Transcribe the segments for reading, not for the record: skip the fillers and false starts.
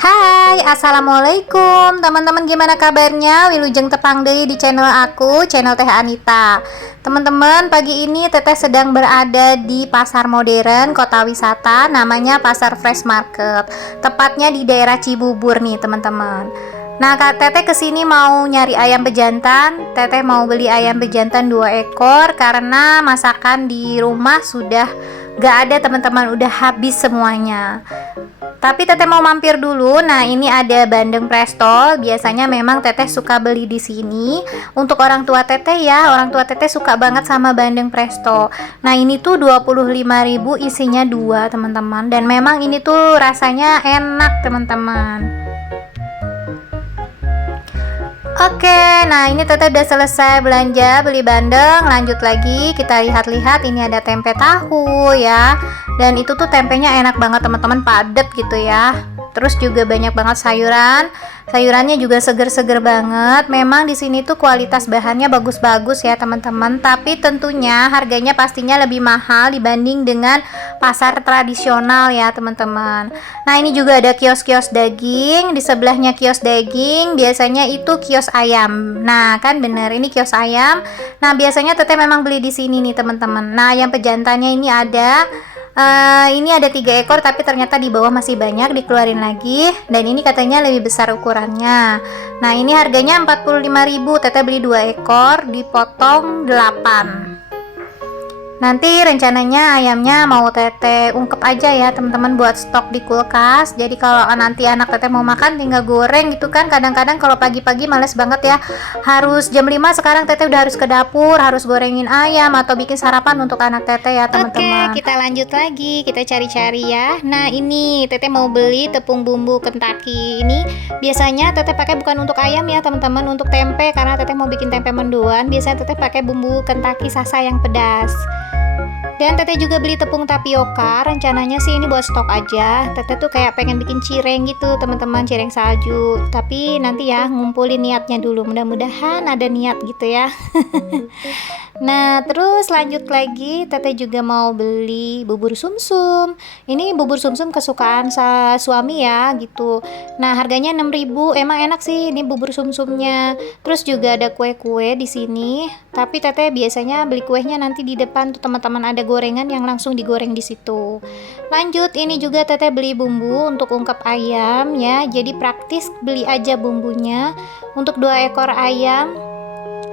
Hai, assalamualaikum teman-teman, gimana kabarnya? Wilujeng tepang deui di channel aku, channel Teh Anita. Teman-teman, pagi ini Teteh sedang berada di pasar modern kota wisata, namanya Pasar Fresh Market, tepatnya di daerah Cibubur nih teman-teman. Nah, Kak Teteh kesini mau nyari ayam bejantan. Teteh mau beli ayam bejantan 2 ekor karena masakan di rumah sudah gak ada teman-teman, udah habis semuanya. Tapi Teteh mau mampir dulu. Nah, ini ada bandeng presto. Biasanya memang Teteh suka beli di sini. Untuk orang tua Teteh ya, orang tua Teteh suka banget sama bandeng presto. Nah, ini tuh 25.000 isinya 2, teman-teman. Dan memang ini tuh rasanya enak, teman-teman. Oke, nah ini Teteh udah selesai belanja, beli bandeng. Lanjut lagi, kita lihat-lihat. Ini ada tempe tahu ya. Dan itu tuh tempenya enak banget teman-teman, padat gitu ya. Terus juga banyak banget sayuran. Sayurannya juga seger-seger banget. Memang di sini tuh kualitas bahannya bagus-bagus ya teman-teman. Tapi tentunya harganya pastinya lebih mahal dibanding dengan pasar tradisional ya teman-teman. Nah, ini juga ada kios-kios daging. Di sebelahnya kios daging, biasanya itu kios ayam. Nah, kan bener, ini kios ayam. Nah, biasanya Teteh memang beli di sini nih teman-teman. Nah, yang pejantannya ini ada. Ini ada 3 ekor, tapi ternyata di bawah masih banyak, dikeluarin lagi. Dan ini katanya lebih besar ukurannya. Nah, ini harganya 45.000. Teteh beli 2 ekor, dipotong 8. Nanti rencananya ayamnya mau Teteh ungkep aja ya teman-teman, buat stok di kulkas. Jadi kalau nanti anak Teteh mau makan tinggal goreng gitu kan. Kadang-kadang kalau pagi-pagi males banget ya, harus jam 5 sekarang Teteh udah harus ke dapur, harus gorengin ayam atau bikin sarapan untuk anak Teteh ya teman-teman. Oke, kita lanjut lagi, kita cari-cari ya. Nah, ini Teteh mau beli tepung bumbu Kentucky. Ini biasanya Teteh pakai bukan untuk ayam ya teman-teman, untuk tempe, karena Teteh mau bikin tempe mendoan. Biasanya Teteh pakai bumbu Kentucky Sasa yang pedas. Dan Teteh juga beli tepung tapioka. Rencananya sih ini buat stok aja. Teteh tuh kayak pengen bikin cireng gitu teman-teman, cireng salju. Tapi nanti ya ngumpulin niatnya dulu. Mudah-mudahan ada niat gitu ya. Nah, terus lanjut lagi, Teteh juga mau beli bubur sumsum. Ini bubur sumsum kesukaan suami ya gitu. Nah, harganya 6.000. Emang enak sih ini bubur sumsumnya. Terus juga ada kue-kue di sini. Tapi Teteh biasanya beli kuenya nanti di depan tuh teman-teman, ada gorengan yang langsung digoreng di situ. Lanjut, ini juga Teteh beli bumbu untuk ungkep ayam ya. Jadi praktis, beli aja bumbunya. Untuk 2 ekor ayam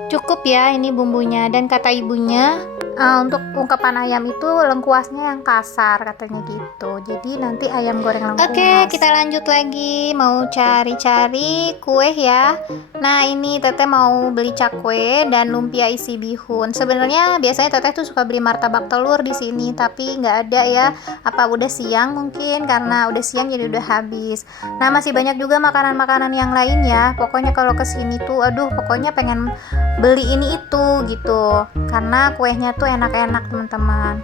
cukup ya ini bumbunya. Dan kata ibunya untuk ungkapan ayam itu lengkuasnya yang kasar katanya gitu. Jadi nanti ayam goreng lengkuas. Oke, kita lanjut lagi, mau cari-cari kue ya. Nah, ini Teteh mau beli cakwe dan lumpia isi bihun. Sebenarnya biasanya Teteh tuh suka beli martabak telur di sini, tapi nggak ada ya. Apa udah siang mungkin, karena udah siang jadi udah habis. Nah, masih banyak juga makanan-makanan yang lain ya. Pokoknya kalau kesini tuh aduh, pokoknya pengen beli ini itu gitu, karena kuenya tuh enak-enak teman-teman.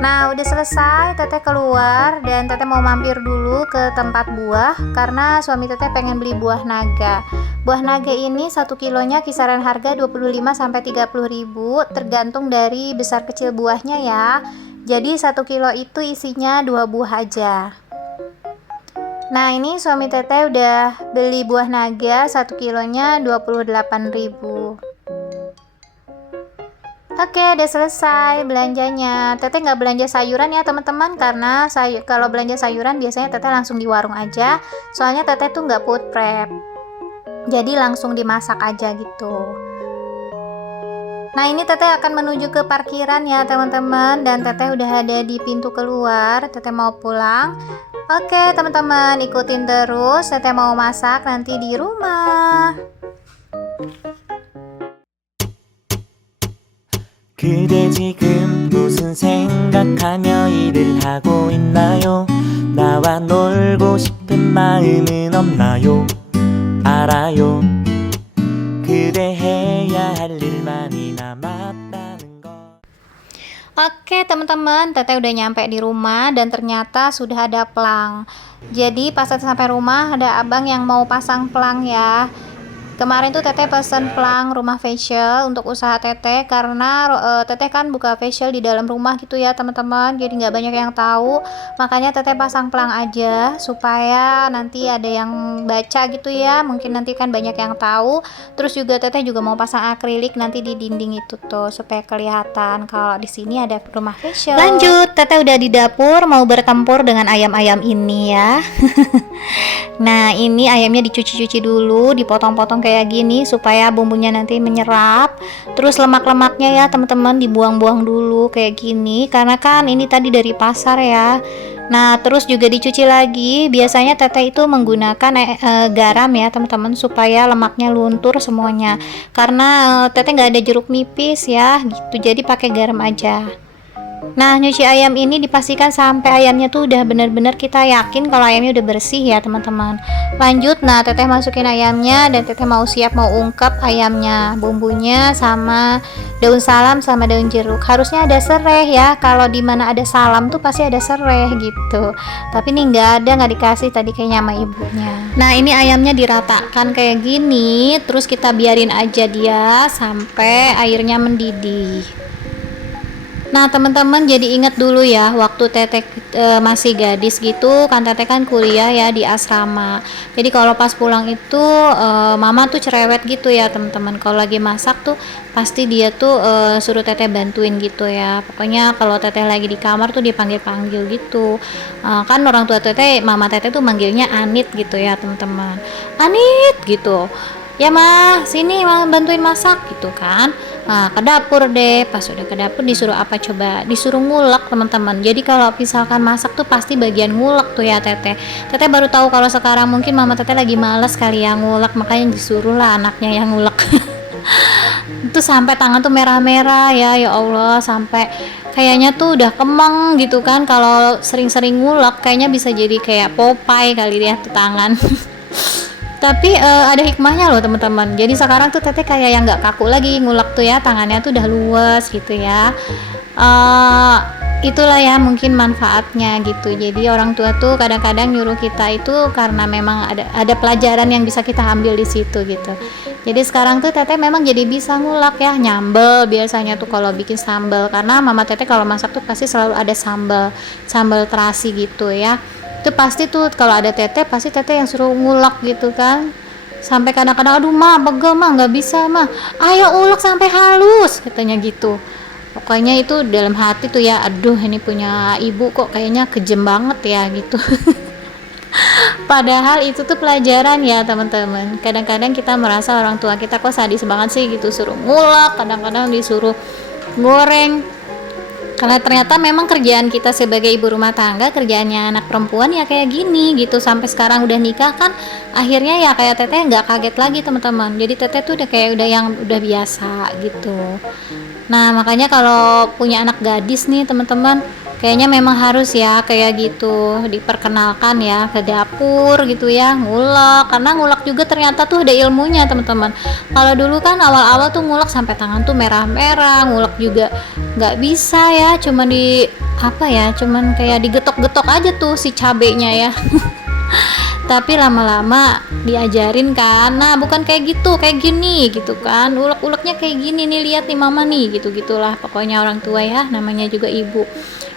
Nah, udah selesai, Teteh keluar dan Teteh mau mampir dulu ke tempat buah karena suami Teteh pengen beli buah naga. Buah naga ini 1 kilonya kisaran harga 25 sampai 30.000 tergantung dari besar kecil buahnya ya. Jadi 1 kilo itu isinya 2 buah aja. Nah, ini suami Teteh udah beli buah naga 1 kilonya 28.000. Oke, udah selesai belanjanya. Teteh nggak belanja sayuran ya teman-teman, karena kalau belanja sayuran biasanya Teteh langsung di warung aja. Soalnya Teteh tuh nggak food prep, jadi langsung dimasak aja gitu. Nah, ini Teteh akan menuju ke parkiran ya teman-teman, dan Teteh udah ada di pintu keluar. Teteh mau pulang. Oke teman-teman, ikutin terus. Teteh mau masak nanti di rumah. 그대 지금 무슨 생각하며 일을 하고 있나요? 나와 놀고 싶은 마음은 없나요? 알아요. 그대 해야 할 일만이 남았다는 걸. Oke teman-teman, Teteh udah nyampe di rumah dan ternyata sudah ada pelang. Jadi pas Teteh sampai rumah ada abang yang mau pasang pelang ya. Kemarin tuh teteh pesen plang rumah facial untuk usaha teteh karena teteh kan buka facial di dalam rumah gitu ya teman-teman, jadi nggak banyak yang tahu, makanya teteh pasang plang aja supaya nanti ada yang baca gitu ya, mungkin nanti kan banyak yang tahu. Terus juga teteh juga mau pasang akrilik nanti di dinding itu tuh supaya kelihatan kalau di sini ada rumah facial. Lanjut, teteh udah di dapur mau bertempur dengan ayam-ayam ini ya. Nah, ini ayamnya dicuci-cuci dulu, dipotong-potong kayak gini supaya bumbunya nanti menyerap. Terus lemak-lemaknya ya teman-teman dibuang-buang dulu kayak gini karena kan ini tadi dari pasar ya. Nah, terus juga dicuci lagi. Biasanya teteh itu menggunakan garam ya teman-teman supaya lemaknya luntur semuanya. Karena teteh nggak ada jeruk nipis ya gitu. Jadi pakai garam aja. Nah, nyuci ayam ini dipastikan sampai ayamnya tuh udah bener-bener kita yakin kalau ayamnya udah bersih ya teman-teman. Lanjut, nah teteh masukin ayamnya dan teteh mau siap mau ungkep ayamnya, bumbunya sama daun salam sama daun jeruk. Harusnya ada serai ya, kalau di mana ada salam tuh pasti ada serai gitu. Tapi nih nggak dikasih tadi kayaknya sama ibunya. Nah, ini ayamnya diratakan kayak gini, terus kita biarin aja dia sampai airnya mendidih. Nah teman-teman jadi ingat dulu ya waktu teteh masih gadis gitu kan, teteh kan kuliah ya di asrama. Jadi kalau pas pulang itu mama tuh cerewet gitu ya teman-teman. Kalau lagi masak tuh pasti dia tuh suruh teteh bantuin gitu ya. Pokoknya kalau teteh lagi di kamar tuh dipanggil-panggil gitu. Kan orang tua teteh, mama teteh tuh manggilnya Anit gitu ya teman-teman. Anit gitu. Ya mah sini mah bantuin masak gitu kan. Nah, ke dapur deh. Pas udah ke dapur disuruh apa coba? Disuruh ngulek teman-teman. Jadi kalau misalkan masak tuh pasti bagian ngulek tuh ya teteh. Teteh baru tahu kalau sekarang mungkin mama teteh lagi males kali ya ngulek, makanya disuruh lah anaknya yang ngulek. Itu sampai tangan tuh merah-merah ya Allah, sampai kayaknya tuh udah kemeng gitu kan. Kalau sering-sering ngulek kayaknya bisa jadi kayak Popeye kali ya tuh tangan. Tapi ada hikmahnya loh teman-teman. Jadi sekarang tuh teteh kayak yang nggak kaku lagi ngulek tuh ya, tangannya tuh udah luas gitu ya. Itulah ya mungkin manfaatnya gitu. Jadi orang tua tuh kadang-kadang nyuruh kita itu karena memang ada pelajaran yang bisa kita ambil di situ gitu. Jadi sekarang tuh teteh memang jadi bisa ngulek ya, nyambel biasanya tuh kalau bikin sambal, karena mama teteh kalau masak tuh pasti selalu ada sambal terasi gitu ya. Itu pasti tuh kalau ada teteh pasti teteh yang suruh ngulek gitu kan, sampai kadang-kadang aduh mah pegel mah nggak bisa mah, ayo ulek sampai halus katanya gitu. Pokoknya itu dalam hati tuh ya, aduh ini punya ibu kok kayaknya kejem banget ya gitu. Padahal itu tuh pelajaran ya teman-teman. Kadang-kadang kita merasa orang tua kita kok sadis banget sih gitu, suruh ngulek, kadang-kadang disuruh goreng. Karena ternyata memang kerjaan kita sebagai ibu rumah tangga, kerjaannya anak perempuan ya kayak gini gitu. Sampai sekarang udah nikah kan, akhirnya ya kayak teteh nggak kaget lagi teman-teman. Jadi teteh tuh udah kayak udah biasa gitu. Nah makanya kalau punya anak gadis nih teman-teman, kayaknya memang harus ya kayak gitu diperkenalkan ya ke dapur gitu ya, ngulek, karena ngulek juga ternyata tuh ada ilmunya teman-teman. Kalau dulu kan awal-awal tuh ngulek sampai tangan tuh merah-merah, ngulek juga nggak bisa ya, cuman cuman kayak digetok-getok aja tuh si cabenya ya. Tapi lama-lama diajarin kan, nah bukan kayak gitu, kayak gini gitu kan, ulek-uleknya kayak gini nih, lihat nih mama nih, gitu-gitulah pokoknya orang tua ya, namanya juga ibu.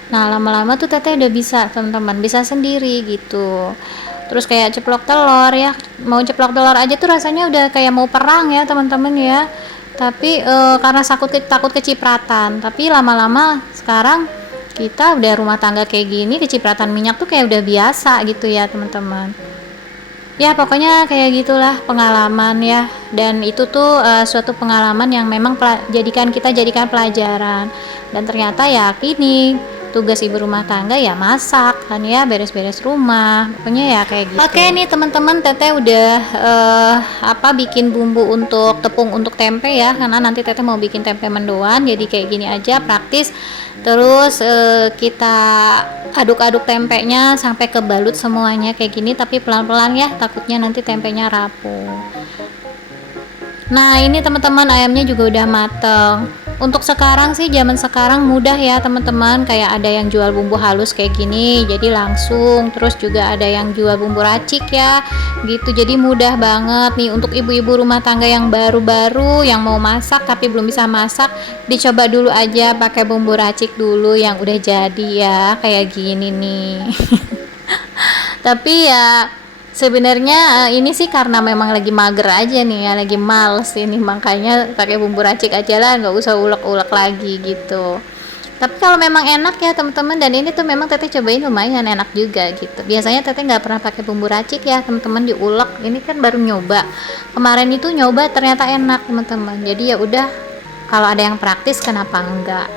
Nah lama-lama tuh teteh udah bisa teman-teman, bisa sendiri gitu. Terus kayak ceplok telur ya, mau ceplok telur aja tuh rasanya udah kayak mau perang ya teman-teman ya. Tapi karena takut kecipratan, tapi lama-lama sekarang kita udah rumah tangga kayak gini, kecipratan minyak tuh kayak udah biasa gitu ya teman-teman. Ya pokoknya kayak gitulah pengalaman ya, dan itu tuh suatu pengalaman yang memang jadikan pelajaran. Dan ternyata ya gini, tugas ibu rumah tangga ya masak kan ya, beres-beres rumah, pokoknya ya kayak gitu. Oke nih teman-teman, teteh udah bikin bumbu untuk tepung untuk tempe ya, karena nanti teteh mau bikin tempe mendoan, jadi kayak gini aja praktis. Terus kita aduk-aduk tempenya sampai kebalut semuanya kayak gini, tapi pelan-pelan ya, takutnya nanti tempenya rapuh. Nah ini teman-teman ayamnya juga udah mateng. Untuk sekarang sih, zaman sekarang mudah ya teman-teman, kayak ada yang jual bumbu halus kayak gini jadi langsung, terus juga ada yang jual bumbu racik ya gitu, jadi mudah banget nih untuk ibu-ibu rumah tangga yang baru-baru yang mau masak tapi belum bisa masak, dicoba dulu aja pakai bumbu racik dulu yang udah jadi ya kayak gini nih. Tapi ya sebenarnya ini sih karena memang lagi mager aja nih ya, lagi males ini, makanya pakai bumbu racik aja lah, nggak usah ulek-ulek lagi gitu. Tapi kalau memang enak ya teman-teman, dan ini tuh memang teteh cobain lumayan enak juga gitu. Biasanya teteh nggak pernah pakai bumbu racik ya teman-teman, diulek. Ini kan baru nyoba. Kemarin itu nyoba ternyata enak teman-teman. Jadi ya udah, kalau ada yang praktis kenapa enggak.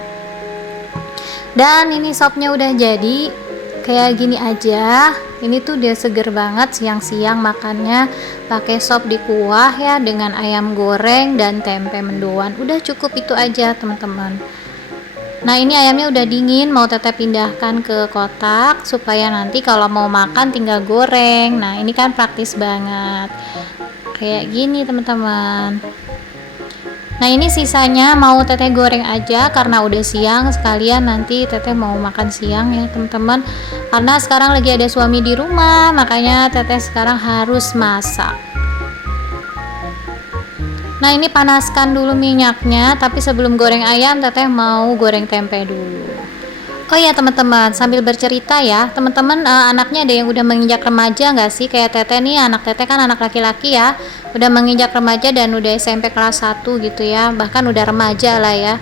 Dan ini sopnya udah jadi kayak gini aja. Ini tuh dia seger banget, siang-siang makannya pakai sop di kuah ya, dengan ayam goreng dan tempe mendoan. Udah cukup itu aja teman-teman. Nah ini ayamnya udah dingin, mau teteh pindahkan ke kotak supaya nanti kalau mau makan tinggal goreng. Nah ini kan praktis banget kayak gini teman-teman. Nah ini sisanya mau teteh goreng aja karena udah siang, sekalian nanti teteh mau makan siang ya teman-teman. Karena sekarang lagi ada suami di rumah, makanya teteh sekarang harus masak. Nah ini panaskan dulu minyaknya, tapi sebelum goreng ayam teteh mau goreng tempe dulu. Oh ya teman-teman, sambil bercerita ya teman-teman, anaknya ada yang udah menginjak remaja nggak sih? Kayak teteh nih, anak teteh kan anak laki-laki ya, udah menginjak remaja dan udah SMP kelas 1 gitu ya, bahkan udah remaja lah ya.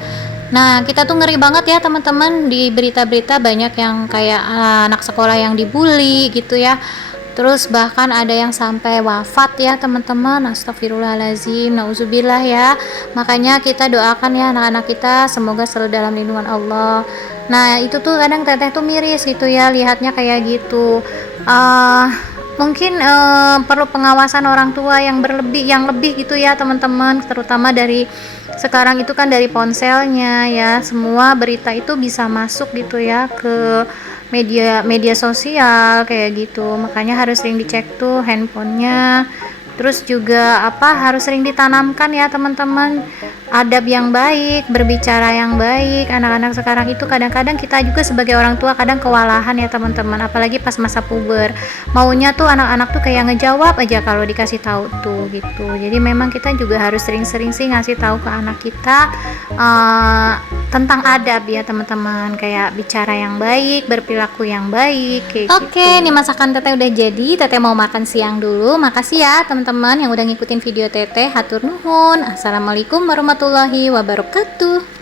Nah kita tuh ngeri banget ya teman-teman, di berita-berita banyak yang kayak anak sekolah yang dibully gitu ya. Terus bahkan ada yang sampai wafat ya teman-teman. Astagfirullahaladzim, nauzubillah ya. Makanya kita doakan ya anak-anak kita semoga selalu dalam lindungan Allah. Nah itu tuh kadang teteh tuh miris gitu ya lihatnya kayak gitu. Mungkin perlu pengawasan orang tua yang lebih gitu ya teman-teman, terutama dari sekarang itu kan dari ponselnya ya, semua berita itu bisa masuk gitu ya ke media sosial kayak gitu, makanya harus sering dicek tuh handphonenya. Terus juga harus sering ditanamkan ya teman-teman, adab yang baik, berbicara yang baik. Anak-anak sekarang itu kadang-kadang kita juga sebagai orang tua kadang kewalahan ya teman-teman, apalagi pas masa puber, maunya tuh anak-anak tuh kayak ngejawab aja kalau dikasih tahu tuh gitu. Jadi memang kita juga harus sering-sering sih ngasih tahu ke anak kita tentang adab ya teman-teman, kayak bicara yang baik, berperilaku yang baik kayak Oke, gitu. nih masakan teteh udah jadi, teteh mau makan siang dulu. Makasih ya teman-teman yang udah ngikutin video teteh. Hatur nuhun. Assalamualaikum warahmatullahi wabarakatuh.